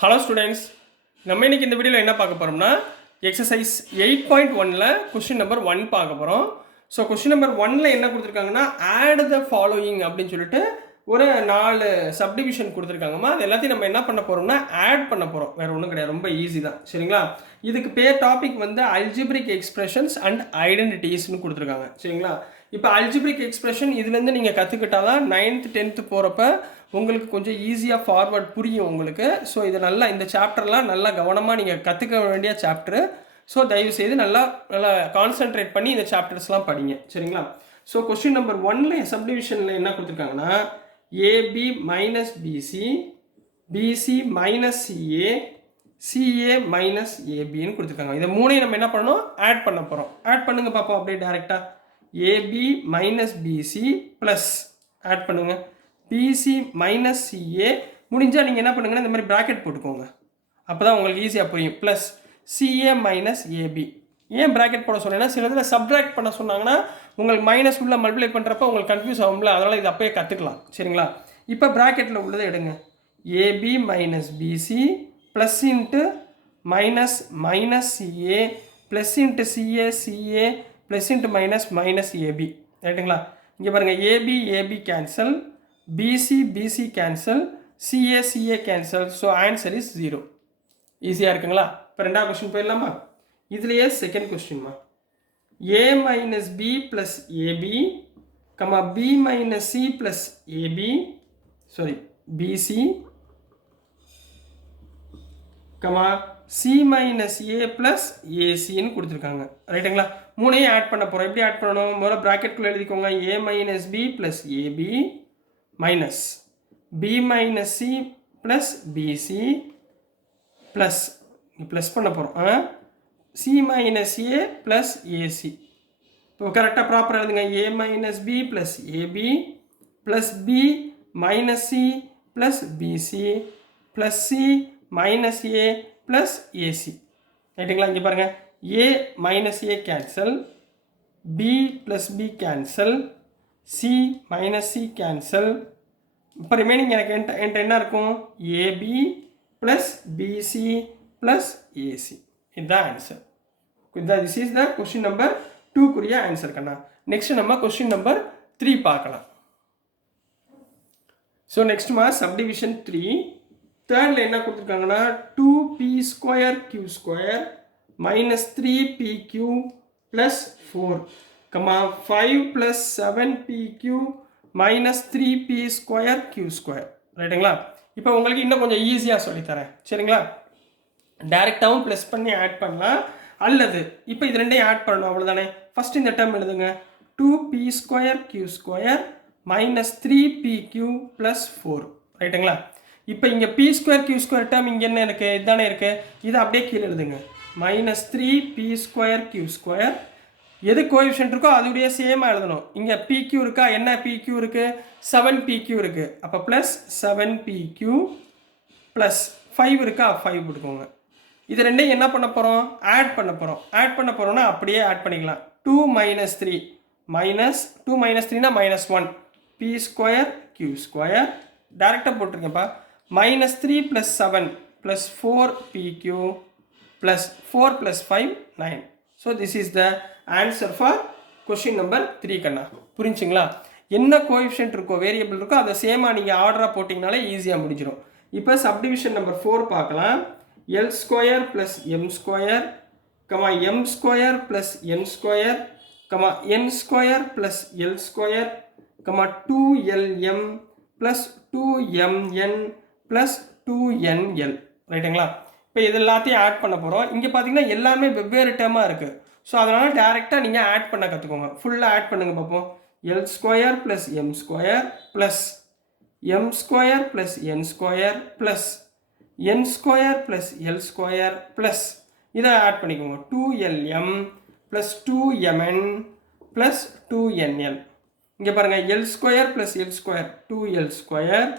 Hello students, நம்ம இன்னைக்கு இந்த வீடியோவில் என்ன பார்க்க போகிறோம்னா எக்ஸசைஸ் 8.1ல் கொஸ்டின் நம்பர் 1 பார்க்க போகிறோம். ஸோ கொஸ்டின் நம்பர் 1ல் என்ன கொடுத்துருக்காங்கன்னா ஆட் த ஃபாலோயிங் அப்படின்னு சொல்லிட்டு ஒரு 4 சப்டிவிஷன் கொடுத்துருக்காங்கம்மா. அது எல்லாத்தையும் நம்ம என்ன பண்ண போகிறோம்னா ஆட் பண்ண போகிறோம். வேறு ஒன்றும் கிடையாது, ரொம்ப ஈஸி தான். சரிங்களா? இதுக்கு பேர் டாபிக் வந்து அல்ஜிப்ரிக் எக்ஸ்பிரஷன்ஸ் அண்ட் ஐடென்டிட்டிஸ்னு கொடுத்துருக்காங்க. சரிங்களா? இப்போ அல்ஜிப்ரிக் எக்ஸ்பிரஷன் இதுலேருந்து நீங்கள் கற்றுக்கிட்டாதான் 9th 10th போகிறப்ப உங்களுக்கு கொஞ்சம் ஈஸியாக ஃபார்வர்ட் புரியும் உங்களுக்கு. ஸோ இது நல்லா இந்த சாப்டர்லாம் நல்லா கவனமாக நீங்கள் கற்றுக்க வேண்டிய சாப்டரு. ஸோ தயவுசெய்து நல்லா கான்சென்ட்ரேட் பண்ணி இந்த சாப்டர்ஸ்லாம் படிங்க. சரிங்களா? ஸோ கொஸ்டின் நம்பர் 1ல் சப்டிவிஷனில் என்ன கொடுத்துருக்காங்கன்னா AB minus BC, BC minus CA, CA minus ஏபின்னு கொடுத்துருக்காங்க. இதை மூணையும் நம்ம என்ன பண்ணணும், ஆட் பண்ண போகிறோம். ஆட் பண்ணுங்க பார்ப்போம் அப்படியே டேரெக்டாக. AB minus BC plus add பண்ணுங்க பிசி மைனஸ் சிஏ. முடிஞ்சால் நீங்கள் என்ன பண்ணுங்கன்னா இந்த மாதிரி ப்ராக்கெட் போட்டுக்கோங்க, அப்போ தான் உங்களுக்கு ஈஸியாக புரியும். Plus CA minus AB. ஏன் ப்ராக்கெட் போட சொன்னேன்னா சில இதில் சப்ட்ராக்ட் பண்ண சொன்னாங்கன்னா உங்களுக்கு மைனஸ் உள்ள மல்டிப்ளை பண்ணுறப்ப உங்களுக்கு கன்ஃபியூஸ் ஆகும்ல, அதனால் இது அப்போயே கற்றுக்கலாம். சரிங்களா? இப்போ ப்ராக்கெட்டில் உள்ளதை எடுங்க. AB minus BC plus into minus minus CA plus into CA CA plus into minus minus AB. ரைட்டுங்களா? இங்கே பாருங்கள், AB AB cancel, BC BC cancel, CA CA cancel. So answer is 0. ஈஸியாக இருக்குங்களா? இப்போ ரெண்டாவது கொஸ்டின் போயிடலாமா? இதுலேயே செகண்ட் கொஸ்டின்மா. A minus B plus AB comma B minus C plus AB sorry BC comma C minus A plus ஏசின்னு கொடுத்துருக்காங்க. ரைட்டுங்களா? மூணையும் ஆட் பண்ண போகிறோம். எப்படி ஆட் பண்ணணும்? முதல்ல ப்ராக்கெட்குள்ளே எழுதிக்கோங்க. A minus B plus AB minus B minus C plus BC plus plus பண்ண போகிறோம் C minus A plus AC. இப்போ கரெக்டாக ப்ராப்பராக எழுதுங்க. A minus B plus AB plus B minus C plus BC plus C minus A plus AC. ரைட்டுங்களா? இங்கே பாருங்கள், A minus A cancel, B plus B cancel, C minus C cancel. இப்போ remaining எனக்கு என்கிட்ட என்ன இருக்கும்? AB plus BC plus AC. இதுதான் answer. This is the question number 2க்குரிய ஆன்சர் கண்ணா. நெக்ஸ்ட் நம்ம கொஸ்டின் நம்பர் 3 பார்க்கலாம். So நெக்ஸ்ட்மா subdivision 3. தேர்டில் என்ன கொடுத்துருக்காங்கன்னா 2p square q square minus 3pq plus 4 comma 5 plus 7pq minus 3p square q square. ரைட்டுங்களா? இப்போ உங்களுக்கு இன்னும் கொஞ்சம் ஈஸியாக சொல்லித்தரேன். சரிங்களா? டைரெக்டாகவும் ப்ளஸ் பண்ணி ஆட் பண்ணலாம், அல்லது இப்போ இது ரெண்டையும் ஆட் பண்ணணும், அவ்வளோதானே. ஃபஸ்ட் இந்த டேர்ம் எழுதுங்க. 2p square q square minus 3pq plus 4. ரைட்டுங்களா? இப்போ இங்கே P square q square term இங்கே என்ன இருக்குது? இதுதானே இருக்குது. இதை அப்படியே கீழே எழுதுங்க. Minus 3p square q square. எது கோஎஃபிஷியன்ட் இருக்கோ அதுடைய சேமாக எழுதணும். இங்கே pq இருக்கா? என்ன pq இருக்குது? 7pq இருக்குது. அப்போ ப்ளஸ் 7pq ப்ளஸ் 5 இருக்கா? 5 போட்டுக்கோங்க. இது ரெண்டையும் என்ன பண்ண போகிறோம்? ஆட் பண்ண போகிறோம். ஆட் பண்ண போகிறோம்னா அப்படியே ஆட் பண்ணிக்கலாம். 2 மைனஸ் 3 மைனஸ் 2 மைனஸ் 3னா minus 1 B square q square டேரெக்டாக போட்டிருக்கேன்ப்பா. Minus 3 plus 7 plus 4pq plus 4 plus 5 9. So this is the answer for question number 3 கண்ணா. புரிஞ்சுங்களா? என்ன கோஎஃபிஷியன்ட் இருக்கோ, வேரியபிள் இருக்கோ, அதை சேமாக நீங்கள் ஆர்டராக போட்டிங்கனாலே ஈஸியாக முடிஞ்சிடும். இப்போ சப்டிவிஷன் நம்பர் 4 பார்க்கலாம். L square plus M square comma M square plus N square comma N square plus L square comma 2lm plus 2mn plus 2nl. ரைட்டுங்களா? இப்போ இது எல்லாத்தையும் ஆட் பண்ண போகிறோம். இங்கே பார்த்தீங்கன்னா எல்லாமே வெவ்வேறு டேர்மாக இருக்குது. ஸோ அதனால் டேரெக்டாக நீங்கள் ஆட் பண்ண கற்றுக்கோங்க. ஃபுல்லாக ஆட் பண்ணுங்க பார்ப்போம். L square plus M square plus M square plus N square plus N square plus L square plus இதை ஆட் பண்ணிக்கோங்க. 2lm plus 2mn plus 2nl. இங்கே பாருங்கள், L square plus L square 2l square,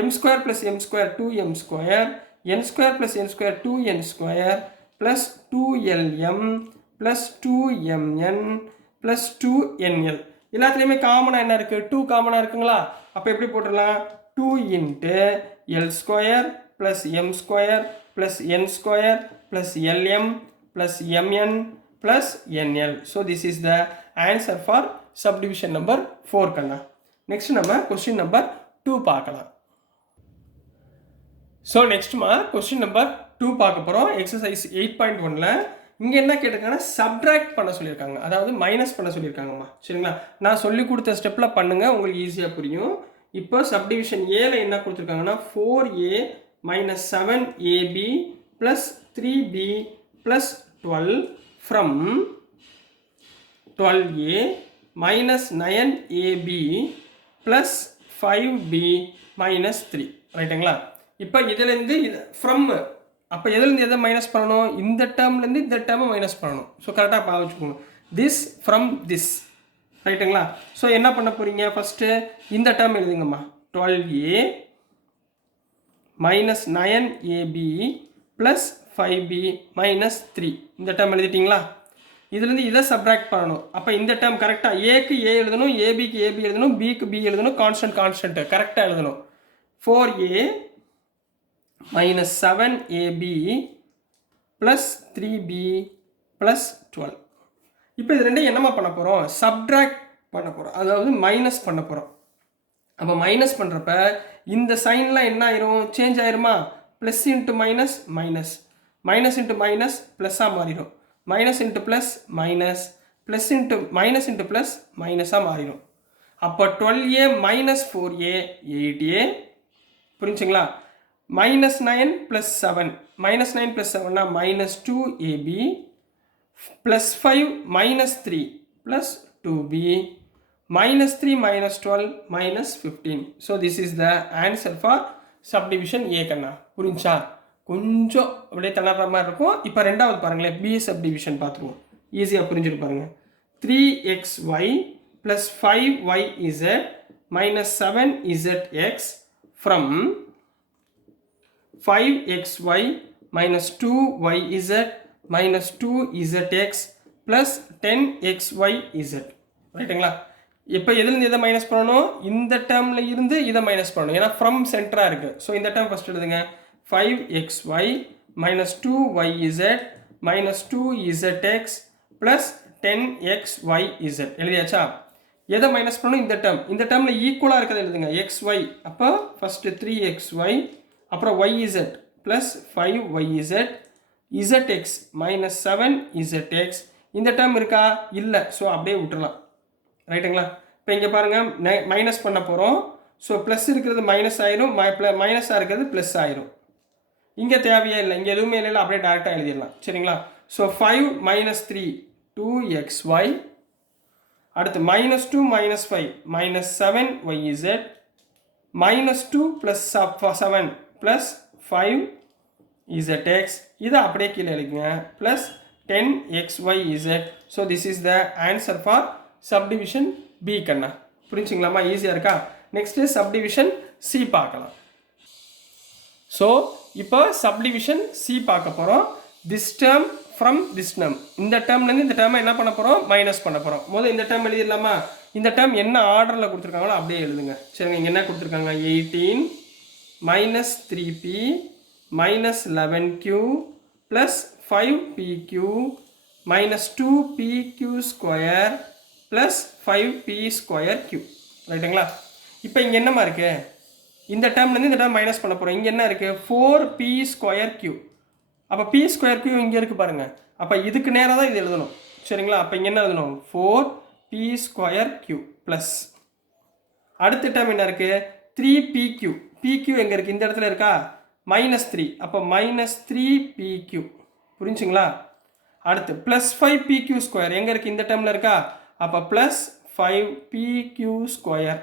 M square plus M square 2m square, N square plus N square 2n square plus 2lm plus 2mn plus 2nl. எல்லாத்துலேயுமே காமனாக என்ன இருக்குது? 2 காமனாக இருக்குங்களா? அப்போ எப்படி போட்டுடலாம்? 2 into L square plus m square plus n square plus lm plus mn plus nl. So this is the answer for subdivision number 4 கண்ணா. Next நம்ம question number 2 பார்க்கலாம். So next question number 2 பார்க்க போறோம். exercise 8.1ல இங்க என்ன கேட்டிருக்காங்கன்னா subtract பண்ண சொல்லியிருக்காங்க, அதாவது மைனஸ் பண்ண சொல்லியிருக்காங்கம்மா. சரிங்களா, நான் சொல்லி கொடுத்த ஸ்டெப்ல பண்ணுங்க, உங்களுக்கு ஈஸியா புரியும். இப்போ சப்டிவிஷன் ஏல என்ன கொடுத்துருக்காங்கன்னா 4a minus 7ab plus 3b plus 12 from 12a minus 9ab plus 5b minus 3. ரைட்டுங்களா? இப்போ இதிலிருந்து ஃப்ரம், அப்போ எதுலேருந்து எதை மைனஸ் பண்ணணும்? இந்த டேர்ம்லேருந்து இந்த டேர்மை மைனஸ் பண்ணணும். ஸோ கரெக்டாக பாவச்சுக்கோங்க. This from this. ரைட்டுங்களா? ஸோ என்ன பண்ண போகிறீங்க? ஃபஸ்ட்டு இந்த டேர்ம் எழுதுங்கம்மா. 12a minus 9ab plus 5b minus 3. இந்த டேர்ம் எழுதிட்டிங்களா? இதுலேருந்து இதை சப்ராக்ட் பண்ணணும். அப்போ இந்த டேர்ம் கரெக்டாக ஏக்கு ஏ எழுதணும், ஏபிக்கு ஏபி எழுதணும், பிக்கு பி எழுதணும், கான்ஸ்டன்ட் கரெக்டாக எழுதணும். 4a minus 7ab plus 3b plus 12. இப்போ இது ரெண்டையும் என்னமா பண்ண போகிறோம்? சப்ட்ராக்ட் பண்ண போகிறோம், அதாவது மைனஸ் பண்ண போகிறோம். அப்போ மைனஸ் பண்ணுறப்ப இந்த சைன்லாம் என்ன ஆயிரும்? சேஞ்ச் ஆயிருமா? Plus into minus minus, minus into minus ப்ளஸ்ஸாக மாறிடும், minus into plus minus, plus into minus into plus மைனஸாக மாறிடும். அப்போ 12a மைனஸ் 4a 8a. புரிஞ்சுங்களா? minus 9 plus 7, minus 9 plus 7 na minus 2ab plus 5 minus 3 plus 2b minus 3 minus 12 minus 15. So this is the answer for subdivision A கண்ணா. புரிஞ்சா? கொஞ்சம் அப்படியே தளர்ற மாதிரி இருக்கும். இப்போ ரெண்டாவது பாருங்களேன், B subdivision பார்த்துருவோம், ஈஸியாக புரிஞ்சுட்டு பாருங்க. 3xy plus 5yz minus 7zx from 5xy minus 2yz minus 2zx plus 10xyz. ரைட்டுங்களா? இப்போ எதுலேருந்து எதை மைனஸ் பண்ணணும்? இந்த டேர்மில் இருந்து இதை மைனஸ் பண்ணணும், ஏன்னா ஃப்ரம் சென்டராக இருக்குது. ஸோ இந்த டேர்ம் ஃபஸ்ட் எழுதுங்க. 5xy minus 2yz minus 2zx plus 10xyz. எழுதியாச்சா? எதை மைனஸ் பண்ணணும்? இந்த டேர்ம். இந்த டேர்மில் ஈக்குவலாக இருக்கிறத எழுதுங்க. xy, அப்போ ஃபஸ்ட்டு 3xy, அப்புறம் yz plus 5yz, zx minus 7zx. இந்த டேர்ம் இருக்கா? இல்லை. ஸோ அப்படியே விட்டுறலாம். ரைட்டுங்களா? இப்போ இங்கே பாருங்கள், மைனஸ் பண்ண போகிறோம். ஸோ ப்ளஸ் இருக்கிறது மைனஸ் ஆயிரும், மைனஸாக இருக்கிறது ப்ளஸ் ஆயிரும். இங்கே தேவையே இல்லை, இங்கே எதுவுமே இல்லை, அப்படியே டேரெக்டாக எழுதிடலாம். சரிங்களா? ஸோ 5 minus 3 2xy, அடுத்து minus 2 minus 5 minus 7yz minus 2 plus 7 plus 5zx. இதை அப்படியே கீழே எழுதுங்க. plus 10xyz. So this is the answer for subdivision B கண்ணா. புரிஞ்சுங்களாமா? ஈஸியாக இருக்கா? நெக்ஸ்ட் சப்டிவிஷன் C பார்க்கலாம். ஸோ இப்போ சப்டிவிஷன் C பார்க்க போகிறோம். This term from this term, இந்த டேர்ம்லேருந்து இந்த டேர்மை என்ன பண்ண போகிறோம்? மைனஸ் பண்ண போகிறோம். முதல்ல இந்த டேர்ம் எழுதிடலாமா? இந்த டேர்ம் என்ன ஆர்டரில் கொடுத்துருக்காங்களோ அப்படியே எழுதுங்க. சரிங்க, இங்கே என்ன கொடுத்துருக்காங்க? 18 minus 3p minus 11q plus 5pq minus 2pq square plus 5p square q. ரைட்டுங்களா? இப்போ இங்கே என்னமா இருக்கு? இந்த டேர்ம்லேருந்து இந்த டேர்ம் மைனஸ் பண்ண போகிறோம். இங்கே என்ன இருக்குது? 4p square q. அப்போ p square q இங்கே இருக்குது பாருங்கள். அப்போ இதுக்கு நேராக தான் இது எழுதணும். சரிங்களா? அப்போ இங்கே என்ன எழுதணும்? 4p square q plus, அடுத்த டேர்ம் என்ன இருக்குது? 3pq. pq எங்கே இருக்குது? இந்த இடத்துல இருக்கா? மைனஸ் 3, அப்போ மைனஸ் 3pq. புரிஞ்சுங்களா? அடுத்து ப்ளஸ் 5pq ஸ்கொயர் எங்கே இருக்குது? இந்த டேர்மில் இருக்கா? அப்போ ப்ளஸ் 5pq ஸ்கொயர்.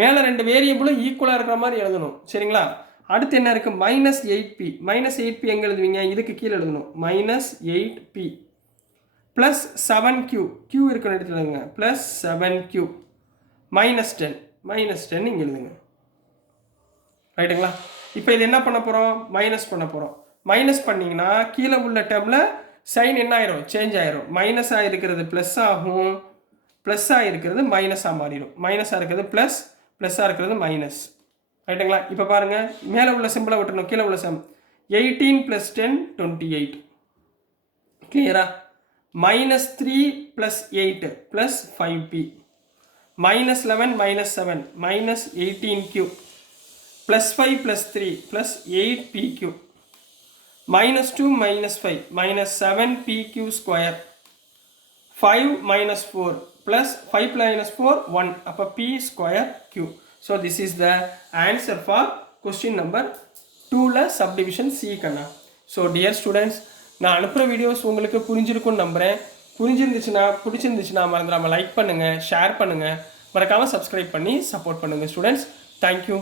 மேலே ரெண்டு வேரியபிளும் ஈக்குவலாக இருக்கிற மாதிரி எழுதணும். சரிங்களா? அடுத்து என்ன இருக்குது? Minus 8p. மைனஸ் 8p எங்கே எழுதுவீங்க? இதுக்கு கீழே எழுதணும். Minus 8p plus 7q. q இருக்கிற இடத்துல எழுதுங்க. Plus 7q minus 10. மைனஸ் 10 இங்கே எழுதுங்க. ரைட்டுங்களா? இப்போ இது என்ன பண்ண போகிறோம்? மைனஸ் பண்ண போகிறோம். மைனஸ் பண்ணிங்கன்னா கீழே உள்ள டேர்மில் சைன் என்ன ஆயிரும்? சேஞ்ச் ஆயிரும். மைனஸாக இருக்கிறது ப்ளஸ் ஆகும், ப்ளஸ்ஸாக இருக்கிறது மைனஸாக மாறிடும். மைனஸாக இருக்கிறது ப்ளஸ், ப்ளஸ்ஸாக இருக்கிறது மைனஸ். ரைட்டுங்களா? இப்போ பாருங்கள், மேலே உள்ள சிம்பிளை விட்டுறணும், கீழே உள்ள சம் 18 + 10 28 கிளியரா? -3 + 8 + 5p -11 -7 -18q +5 + 3 + 8pq -2 -5 -7pq². 5 - 4 plus 5 - 4 1 அப்போ p²q. So this is the answer for question number 2ல subdivision C Kanna. So dear students, நான் அனுப்புகிற வீடியோஸ் உங்களுக்கு புரிஞ்சிருக்கும்னு நம்புகிறேன். பிடிச்சிருந்துச்சுன்னா மறந்துடாமல் லைக் பண்ணுங்கள், ஷேர் பண்ணுங்கள், மறக்காமல் சப்ஸ்கிரைப் பண்ணி சப்போர்ட் பண்ணுங்கள் ஸ்டூடெண்ட்ஸ். தேங்க்யூ.